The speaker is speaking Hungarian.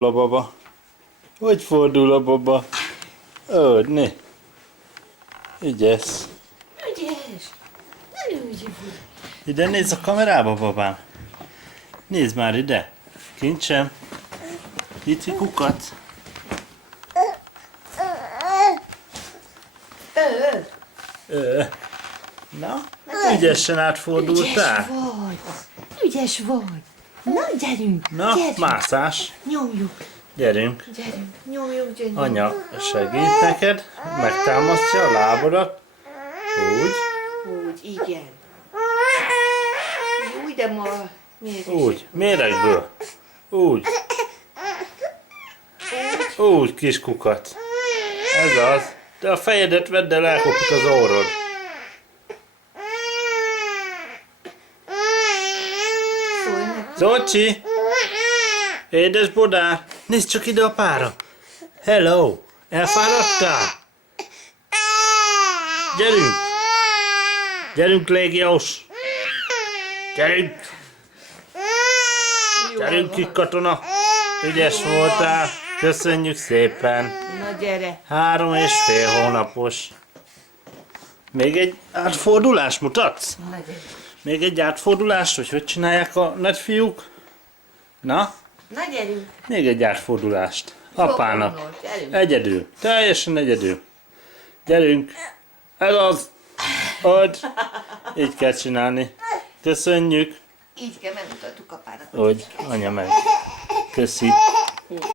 A baba. Hogy fordul a baba? Né. Ügyes. Ügyes! Nagyon ügyes vagy. Ide nézz a kamerába, babám. Nézd már ide. Kincsem. Pici kukat. Na, ügyesen átfordultál. Ügyes vagy. Ügyes vagy. Na, gyerünk. Na, gyerünk. mászás. Nyomjuk. Gyerünk. Gyerünk. Nyomjuk. Anya segít neked, megtámasztja a lábadat. Úgy. Úgy, igen. Úgy, de ma mégis. Úgy. Méregből. Úgy. Úgy, kis kukat. Ez az. De a fejedet vedd el, elkopik az orrod. Szólj neki. Zocsi! Édes Bodár! Nézd csak ide a pára! Hello! Elfáradtál? Gyerünk! Gyerünk, légiós! Gyerünk! Gyerünk, kis katona! Ügyes voltál! Köszönjük szépen! Na, gyere. 3,5 hónapos. Még egy átfordulást mutatsz? Na, gyere. Még egy átfordulást, hogy csinálják a nagyfiúk? Na? Na, gyerünk. Még egy átfordulást. Apának. Fogadnos, gyerünk. Egyedül. Teljesen egyedül. Gyerünk. Ez az. Hogy? Így kell csinálni. Köszönjük. Így kell megmutattuk apának. Hogy anya meg. Köszi.